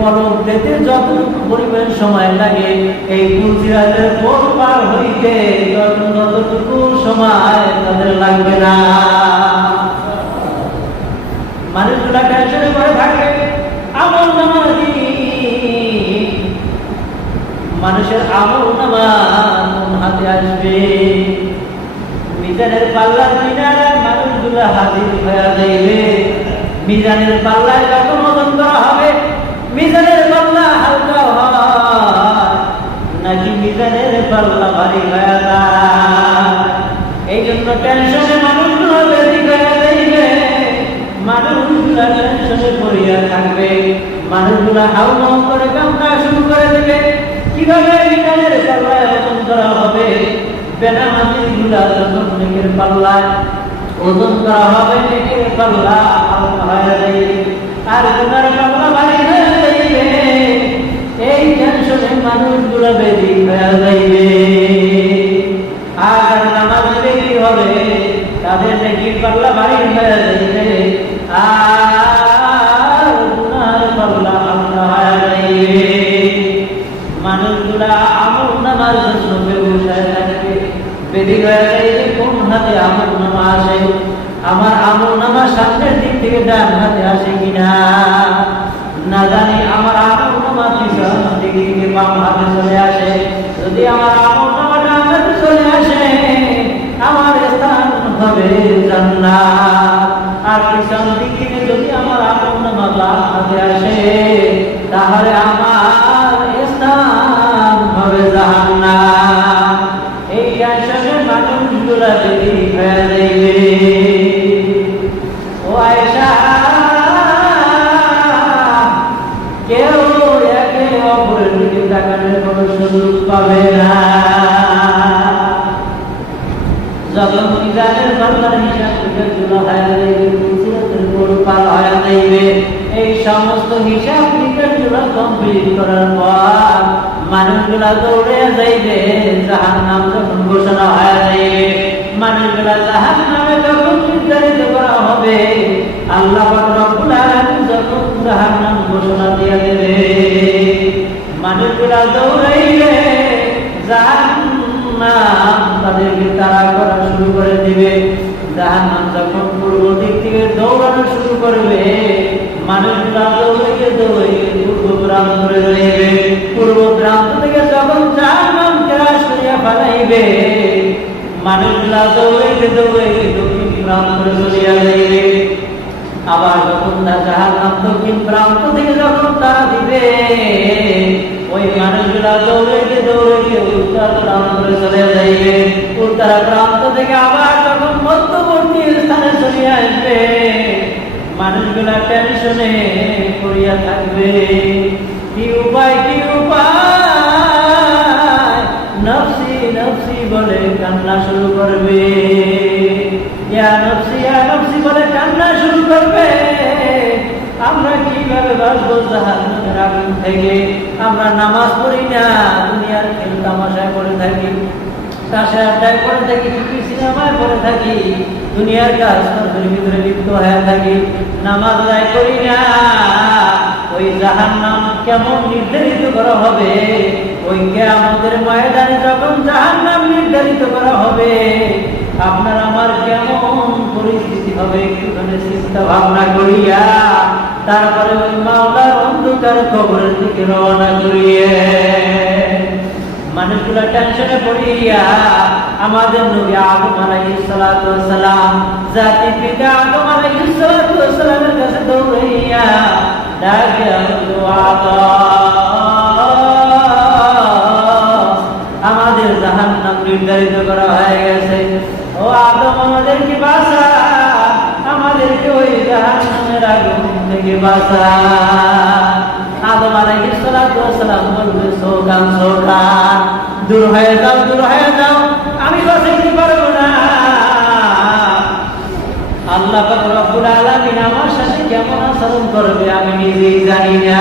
পলক দিতে যতটুকু পরিমাণ সময় লাগে এই পুলসিরাতের পথ পার হইতে ততটুকু সময় তাদের লাগবে না। মানুষগুলা টেনশনে করে থাকে আমল নামা মানুষের আমল নামা কোন হাতে আসবে। মিজানের পাল্লার কিনারে মানুষগুলা হাজির হয়ে যাইবে। মিজানের পাল্লায় যখন ওজন করা হবে, মিজানের পাল্লা হালকা হয় নাকি মিজানের পাল্লা ভারী হয়ে যায়। এই জন্য টেনশনে মানুষগুলো বেশি হয়ে যাইবে। মানুষগুলা টেনশনে পড়িয়া থাকবে। মানুষগুলা হাউমাউ করে কামনা শুরু করে দেবে, কিভাবে মিজানের পাল্লায় ওজন করা হবে। বেনামাজিগুলা যখন নেকের পাল্লায় ওজন করা হবে, নেকের পাল্লা হালকা হয়ে যাইবে আর গুনার পাল্লা ভারী হয়ে যাইবে। এই টেনশনে মানুষগুলা বেশি হয়ে যাইবে। আর নামাজ কি হবে, তাদের নেকির পাল্লা ভারী হয়ে যাইবে আর গুনার পাল্লা হালকা হয়ে যাইবে। মানুষগুলা আমল নামার জন্য বেহুশ থাকবে, বেদিক হয়ে যাইবে কোন হাতে আমল নামা আসে। আমার আমল নামা সামনের দিক থেকে ডান হাতে আসে কিনা না জানি। আমার আমল নামা পিছন দিক থেকে বাম হাতে চলে আসে। যদি আমার আমল নামা ডান হাতে চলে আসে, আমার স্থান হবে জান্নাত। আর পিছন দিক থেকে যদি আমার আমল নামা বাম হাতে আসে, তাহলে আমার স্থান হবে জাহান্নাম। এই টেনশনে মানুষগুলা বেশি হয়ে যাইবে। ও আয়েশা, কেউ একে অপরের দিকে তাকানোর কোনো সুযোগ পাবে না। যখন মিজানের পাল্লার হিসাব নিকাশগুলো হয়ে যাইবে, পুলসিরাতের পথ পার হয়ে যাইবে, এই সমস্ত হিসাব নিকাশগুলো কমপ্লিট করার পর মানুষগুলা দৌড়ে যাইবে জাহান্নাম যখন ঘোষণা হয়ে যাইবে। মানুষগুলা জাহান্নামে যখন নির্ধারিত করা হবে, আল্লাহ পাক রব্বুল আলামিন যখন জাহান্নাম ঘোষণা দিয়ে দেবে, মানুষগুলা দৌড়াইবে জাহান্নাম তাদেরকে তাড়া করা শুরু করে দিবে। জাহান্নাম যখন পূর্ব দিক থেকে দৌড়ানো শুরু করবে, মানুষগুলা দৌড়াইয়ে দৌড়াইয়ে পূর্ব প্রান্তরে রইবে। পূর্ব প্রান্ত থেকে যখন জাহান্নামকে সরিয়ে ফেলাইবে, মানুষগুলা দৌড়াইতে দৌড়াইতে দক্ষিণ প্রান্তরে চলিয়া যাইবে। আবার যখন জাহান্নাম দক্ষিণ প্রান্ত থেকে যখন তারা দিবে, ওই মানুষগুলা দৌড়াইতে দৌড়াইতে উত্তর প্রান্তরে চলে যাইবে। উত্তর প্রান্ত থেকে আবার যখন মধ্যবর্তী স্থানে চলে আসবে, মানুষগুলা টেনশনে পড়িয়া থাকবে। কি উপায়, কি উপায়, নফসি নফসি বলে কান্না শুরু করবে। ইয়া নফসি বলে কান্না শুরু করবে। আমরা কিভাবে বাঁচবো জাহান্নামের আগুন থেকে? আমরা নামাজ পড়ি না, দুনিয়ার খেল তামাশা করে থাকি, তাসা আড্ডায় করে থাকি, টিভি সিনেমায় করে থাকি, দুনিয়ার কাজ কর্মের ভিতরে লিপ্ত হয়ে থাকি, নামাজ আদায় করি না। ওই জাহান্নাম কেমন নির্ধারিত করা হবে, ওই কিয়ামতের ময়দানে যখন জাহান্নাম নির্ধারিত করা হবে, আপনার আমার কেমন পরিস্থিতি হবে একটুখানি চিন্তা ভাবনা করিয়া তারপরে ওই মাওলার অন্ধকার কবরের দিকে রওনা করিয়ে মানুষগুলা টেনশনে পড়িয়া আমাদের নবী আদম আলাইহিস সালাতু ওয়াস সালাম জাতি পিতা আদম আলাইহিস সালাতু ওয়াস সালামের কাছে দৌড়াইয়া ডাকিয়া আমাদের জাহান্নাম নির্ধারিত করা হয়ে গেছে। ও আদম, আমাদেরকে বাঁচা, আমাদেরকে ওই জাহান্নামের আগুন থেকে বাঁচা। আদম আলাইহিস সালাতু ওয়াস সালাম বলবে, সোকান সোকান, দূর হয়ে যাও, দূর হয়ে যাও, আমি বাঁচাইতে পারবো না। আল্লাহ পাক রব্বুল আলামিন আমার সাথে কেমন আচরণ করবে আমি নিজেই জানি না।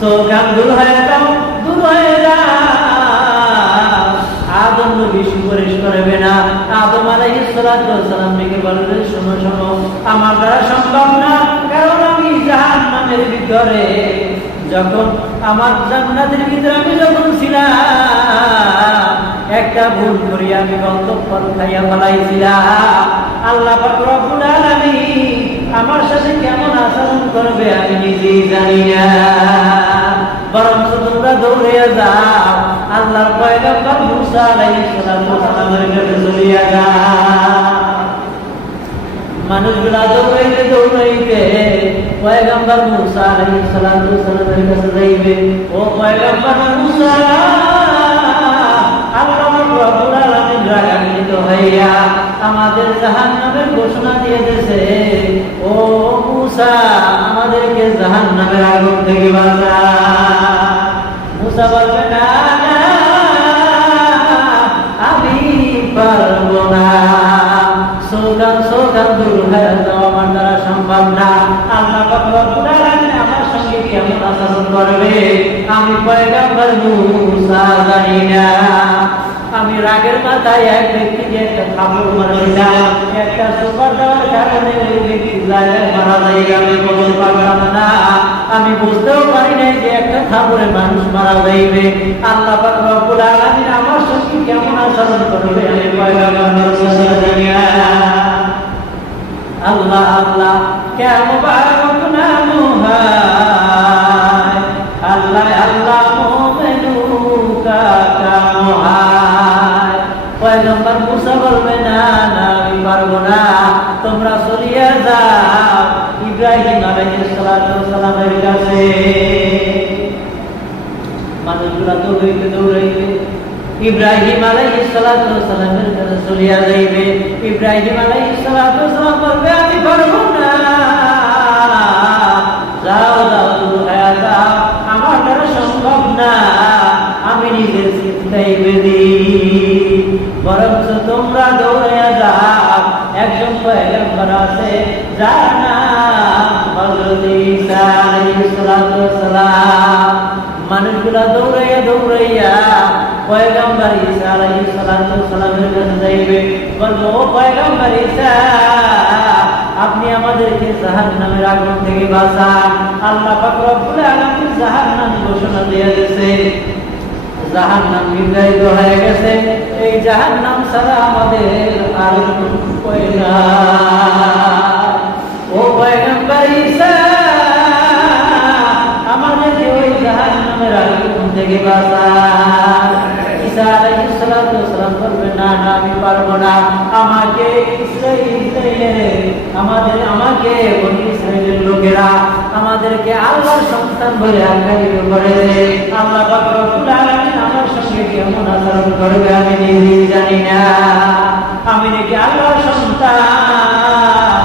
সোকান, দূর হয়ে যাও, দূর হয়ে যাও। আদম নবী সুপারিশ করবে না। আদম আলাইহিস সালাতু ওয়াস সালাম থেকে বলবে, শোনো শোনো, আমার দ্বারা সম্ভব না, কারণ আমি জাহান্নামের ভিতরে ভিতরে যখন আমার জান্নাতের ভিতরে আমি যখন ছিলাম একটা ভুল করি আমি গন্তব্য খাইয়া ফেলাইছিলাম। আল্লাহ পাক রব্বুল আলামিন আমার সাথে কেমন আচরণ করবে আমি নিজেই জানি না, বরং তোমরা দৌড়ে যাও আল্লাহর পয়গম্বর মুসা আলাইহিস সালামের কাছে চলিয়া যাও। মানুষগুলা দৌড়াইতে দৌড়াইতে পয়গম্বর মুসা আলাইহিস সালামের কাছে যাইবে। ও পয়গম্বর মুসা, আল্লাহ রব্বুল আলামিন রাগান্বিত হইয়া আমাদের জাহান্নামের ঘোষণা দিয়ে দিয়েছে। ও মুসা, আমাদেরকে জাহান্নামের আগুন থেকে বাঁচা। মুসা বলবে না, আমি পারবো না, সোগান দূর হয়ে যাওয়া আমার দ্বারা সম্ভব না। আল্লাহ পাক রব্বুল আলামিন আমার সঙ্গে কেমন আচরণ করবে আমি পয়গম্বর মুসা জানি না। আমি রাগের মাথায় এক ব্যক্তিকে একটা থাপড় মারলাম, একটা সুপার দেওয়ার কারণে ওই ব্যক্তি জায়গায় মারা যায়, আমি বলতে পারলাম না। আমি বুঝতেও পারি নাই যে একটা থাপড়ে মানুষ মারা যাইবে। আল্লাহ পাক রব্বুল আলামিন আমার সঙ্গে কেমন আচরণ করবে আমি পয়গম্বর মুসা জানি না। আল্লাহ আল্লাহ কেমন বারক নাম হয়, আল্লাহ আল্লাহ মোমেনু কাম হয়। পয়গম্বর মুসা বলবে না, না আমি পারবো না, তোমরা চলিয়া যাও ইব্রাহিম আলাইহিস সালামের কাছে। মানুষগুলা দৌড়াইতে দৌড়াইতে ইব্রাহিম আলাইহিস সালামের কাছে চলিয়া যাইবে। ইব্রাহিম আলাইহিস সালাম বলবে আমি পারবো না, যাও যাও দূর হয়ে যাও, আমার দ্বারা সম্ভব না, আমি নিজের চিন্তাই বেদি। বরং তোমরা দৌড়াইয়া যাও, একজন পয়গম্বর আছে যার নাম হযরত ঈসা আলাইহিস সালাম। মানুষগুলা দৌড়াইয়া দৌড়াইয়া পয়গম্বর ঈসা আলাইহিস সালামের কাছে যাইবে। বলবো, ও পয়গম্বর ঈসা, আপনি আমাদেরকে জাহান্নামের আগুন থেকে বাঁচান। আল্লাহ পাক রব্বুল আলামিন জাহান্নাম ঘোষণা দিয়ে দিয়েছে, জাহান্নাম নির্ধারিত হয়ে গেছে। এই জাহান্নাম ছাড়া আমাদের আর কোনো উপায় নাই। ও পয়গম্বর ঈসা, আমাদেরকে ওই জাহান্নামের আগুন থেকে বাঁচান। ঈসা আলাইহিস সালাম বলবে না, না আমি পারবো না, আমাকে আমাকে বনি ইসরাইলের লোকেরা আমাদেরকে আল্লাহর সন্তান বলে আখ্যায়িত করেছে। আল্লাহ পাক রব্বুল আলামিন আমার সঙ্গে কেমন আচরণ করবে আমি নিজেই জানি না। আমি নাকি আল্লাহর সন্তান,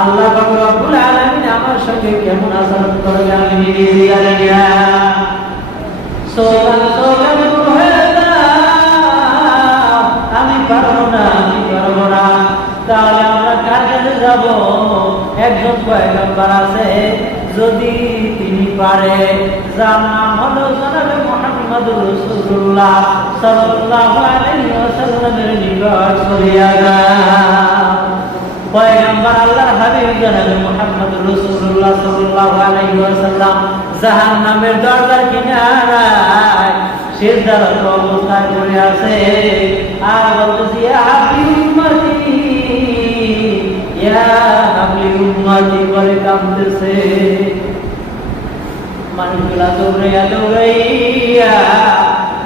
আল্লাহ পাক রব্বুল আলামিন আমার সঙ্গে কেমন আচরণ করবে আমি নিজেই জানি না। আমি পারবো না, আমি পারবো না। তাহলে আমরা কার কাছে যাব? একজন পয়গম্বর আছে, যদি তিনি পারে, যার নাম হলো জনাবে মুহাম্মদুর রাসূলুল্লাহ সাল্লাল্লাহু আলাইহি ওয়াসাল্লামের নিকট চলিয়া যাও। পয়গম্বর আল্লাহর হাবিব জনাবে মুহাম্মদুর রাসূলুল্লাহ সাল্লাল্লাহু আলাইহি ওয়াসাল্লাম জাহান্নামের দরজার কিনারায় সিজদারত অবস্থায় পড়ে আছে আর বলতেছে, ইয়া হাবিব উম্মতি, ইয়া হাবিব উম্মতি বলে কাঁদতেছে। মানুষগুলা দৌড়াইয়া দৌড়াইয়া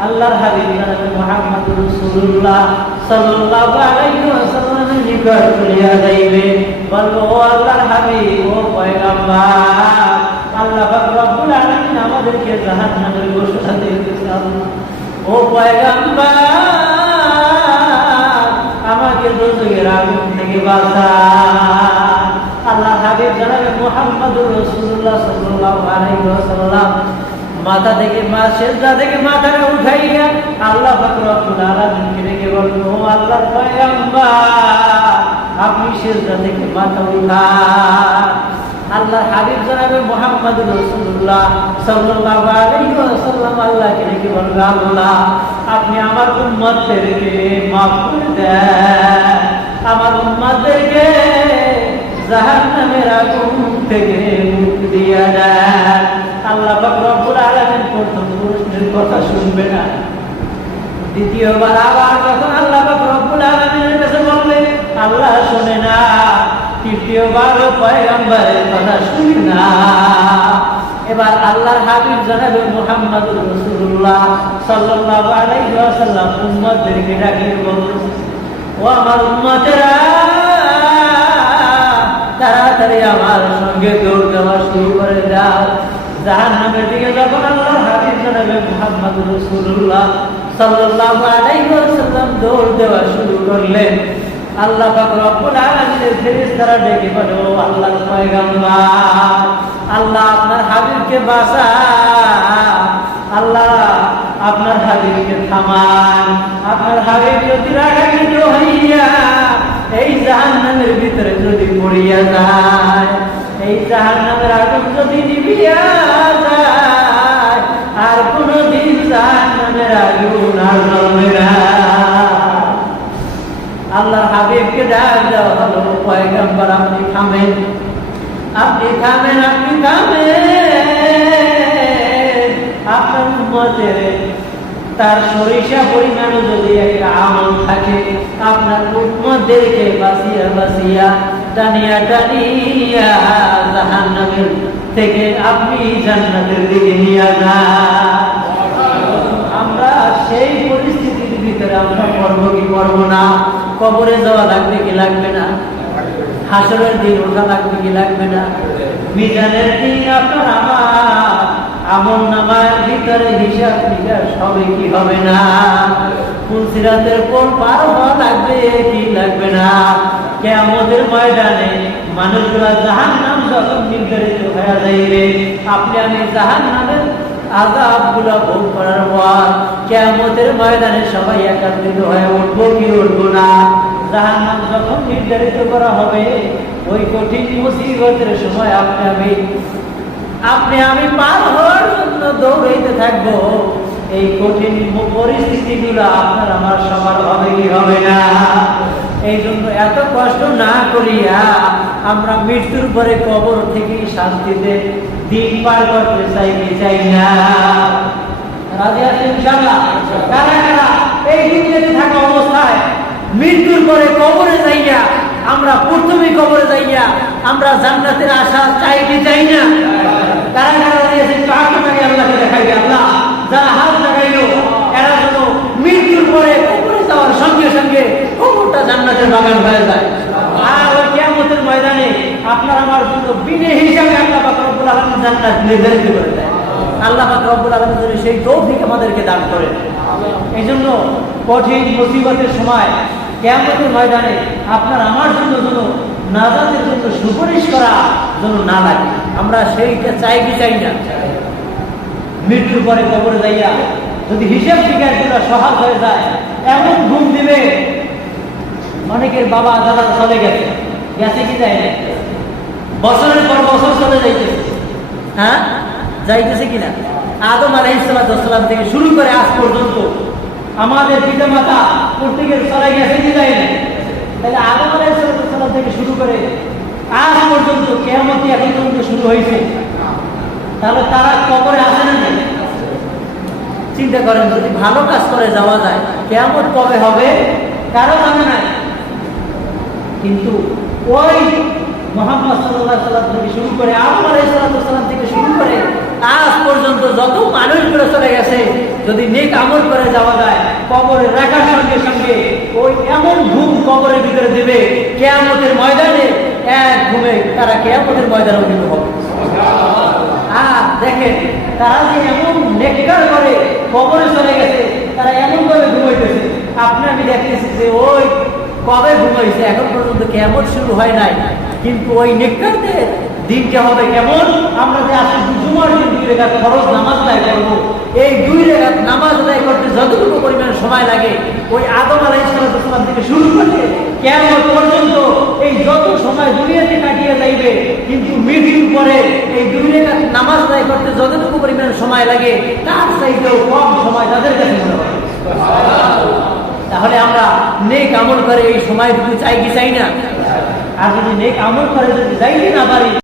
আল্লাহর হাবিব জনাবে মুহাম্মদুর রাসূলুল্লাহ সাল্লাল্লাহু আলাইহি ওয়াসাল্লামের নিকট চলিয়া যাইবে। বলবো, ও আল্লাহর হাবিব, ও পয়গম্বর, আল্লাহ পাক রব্বুল আলামিন আমাদেরকে জাহান্নামের ঘোষণা দিয়েছে। ও পয়গম্বর, আমাকে দোজখের আগুন থেকে বাঁচান। আল্লাহর হাবিব জনাবে মুহাম্মদুর রাসূলুল্লাহ সাল্লাল্লাহু আলাইহি ওয়াসাল্লাম মাথা থেকে সিজদা থেকে মাথাটা উঠাইয়া আল্লাহ পাক রব্বুল আলামিনকে ডেকে বলল, ও আল্লাহর পয়গম্বর, আপনি সিজদা থেকে মাথা উঠান। আল্লাহর হাবিব জনাবে মুহাম্মদুর রাসূলুল্লাহ সাল্লাল্লাহু আলাইহি ওয়াসাল্লাম আল্লাহকে ডেকে বলল, আল্লাহ আপনি আমার উম্মতদেরকে মাফ করে দেন, আমার উম্মতদেরকে জাহান্নামের আগুন থেকে মুক্তি দিয়া দেন। কথা শুনবে না। দ্বিতীয়বার আবার যখন আল্লাহ পাক রব্বুল আলামিনের কাছে বললেন, আল্লাহ শোনে না। তৃতীয়বার পয়গম্বরের কথা শুনে না। এবার আল্লাহর হাবিব জনাবে মুহাম্মদুর রাসূলুল্লাহ সাল্লাল্লাহু আলাইহি ওয়াসাল্লাম উম্মতদেরকে ডাকিয়ে বললেন, ও আমার উম্মতেরা, তাড়াতাড়ি আমার সঙ্গে দৌড় দেওয়া শুরু করে দাও। জাহান্নামের দিকে যখন আল্লাহর হাবিব জনাবে মুহাম্মদুর রাসূলুল্লাহ সাল্লাল্লাহু আলাইহি ওয়াসাল্লাম দৌড় দেওয়া শুরু করলেন, আল্লাহ পাক রব্বুল আলামিনের ফেরেশতারা ডেকে বলে, ও আল্লাহর পয়গম্বর, আল্লাহ আপনার হাবিবকে বাঁচান, আল্লাহ আপনার হাবিবকে থামান। আপনার হাবিব যদি রাগান্বিত হইয়া এই জাহান্নামের ভিতরে যদি পড়িয়া যায়, এই জাহান্নামের আগুন যদি নিভিয়া যায়, আর কোনদিন জাহান্নামের আগুন আর জ্বলবে না। আল্লাহর হাবিবকে ডাক দেওয়া হলো, পয়গম্বর আপনি থামেন, আপনি থামেন, আপনি থামেন। আপনার উম্মতের তার সরিষা পরিমাণও যদি একটা আমল থাকে, আপনার উম্মতদেরকে বাঁচিয়া বাঁচিয়া টানিয়া টানিয়া জাহান্নামের থেকে আপনি জান্নাতের দিকে নিয়ে যান। আমরা সেই পরিস্থিতির ভিতরে আমরা পড়ব কি পড়ব না? কবরে যাওয়া লাগবে কি লাগবে না? হাসরের দিন ওঠা লাগবে কি লাগবে না? মিজানের দিন আপনার আমার আমল নামার ভিতরে হিসাব নিকাশ হবে কি হবে না? ফুলসিরাতের কোন পার হওয়া লাগবে কি লাগবে না? কিয়ামতের ময়দানে মানুষগুলা জাহান্নাম যখন নির্ধারিত হয়ে যাইবে, আপনি আমি জাহান্নামের আযাবগুলো ভোগ করার পর কিয়ামতের ময়দানে সবাই একত্রিত হয়ে উঠবো কি উঠবো না? জাহান্নাম যখন নির্ধারিত করা হবে, ওই কঠিন মুসিবতের সময় আপনি আমি পার হওয়ার জন্য দৌড়াইতে থাকবো। এই কঠিন পরিস্থিতিগুলো আপনার আমার সবার হবে কি হবে না? এই জন্য এত কষ্ট না করিয়া আমরা মৃত্যুর পরে কবর থেকে শান্তিতে দিন পার করতে চাই না। রাজি আছেন ইনশাআল্লাহ? কারা কারা এই দুনিয়াতে থাকা অবস্থায় মৃত্যুর পরে কবরে যাইয়া, আমরা প্রথমে কবরে যাইয়া আমরা জান্নাতের আশা চাই কি চাই না? কারা কারা দিয়েছেন আগে আল্লাহকে দেখাইবে। আল্লাহ যারা হাত লাগাইলো এরা যেন মৃত্যুর পরে কবরে যাওয়ার সঙ্গে সঙ্গে কবরটা জান্নাতের বাগান হয়ে যায়। আর ওই কিয়ামতের ময়দানে আপনার আমার জন্য বিনে হিসাবে আল্লাহ পাক রব্বুল আলামিন জান্নাত নির্ধারিত করে দেয়। আল্লাহ পাক রব্বুল আলামিন যেন সেই তৌফিক আমাদেরকে দান করেন। এই জন্য কঠিন মুসিবতের সময় কিয়ামতের ময়দানে আপনার আমার জন্য যেন নাজাতের জন্য সুপারিশ করা যেন না লাগে। আমরা সেইটা চাই কি চাই না? মৃত্যুর পরে কবরে যাইয়া যদি হিসাব নিকাশগুলো সহজ হয়ে যায়, এমন ঘুম দিবে, অনেকের বাবা দাদা চলে গেছে কি যায় না? বছরের পর বছর চলে যাইতেছে। হ্যাঁ, যাইতেছে কিনা? আদম আলাইহিস সালাম থেকে শুরু করে আজ পর্যন্ত আমাদের পিতা মাতা প্রত্যেকের চলে গেছে কি যায় না? তাহলে আদম আলাইহিস সালাম থেকে শুরু করে আজ পর্যন্ত কিয়ামত এখন পর্যন্ত শুরু হয়েছে, তাহলে তারা কবরে আসে না? চিন্তা করেন, যদি ভালো কাজ করে যাওয়া যায়, কিয়ামত কবে হবে কারো জানে না। কিন্তু ওই মুহাম্মদ সাল্লাল্লাহু আলাইহি ওয়াসাল্লাম থেকে শুরু করে আদম আলাইহিস সালাম থেকে শুরু করে আজ পর্যন্ত যত মানুষগুলো চলে গেছে, যদি নেক আমল করে যাওয়া যায়, কবরে রাখার সঙ্গে সঙ্গে ওই এমন ঘুম কবরের ভিতরে দেবে, কিয়ামতের ময়দানে এক ঘুমে তারা কিয়ামতের ময়দানে উঠিত হবে। আর দেখেন, তারা যে এমন নেককার করে কবরে চলে গেছে, তারা এমন ভাবে ঘুমাইতেছে, আপনি আমি দেখতেছি যে ওই কবে ঘুমাইছে, এখন পর্যন্ত কিয়ামত শুরু হয় নাই। কিন্তু ওই নেককারদের দিনটা হবে কেমন? আমরা যে আসলে জুমার দিন 2 রাকাত ফরজ নামাজ আদায় করবো, এই 2 রাকাত নামাজ আদায় করতে যতটুকু পরিমাণ সময় লাগে, ওই আদম আলাইহিস সালাম থেকে শুরু করে কিয়ামত পর্যন্ত এই যত সময় দুনিয়াতে কাটিয়ে যাইবে, কিন্তু মৃত্যুর পরে এই 2 রাকাত নামাজ আদায় করতে যতটুকু পরিমাণ সময় লাগে, তার চাইতেও কম সময় তাদের কাছে মনে হয়। তাহলে আমরা নেক আমল করে এই সময়টুকু চাই কি চাই না? আর যদি নেক আমল করে যদি যাইতে না পারি,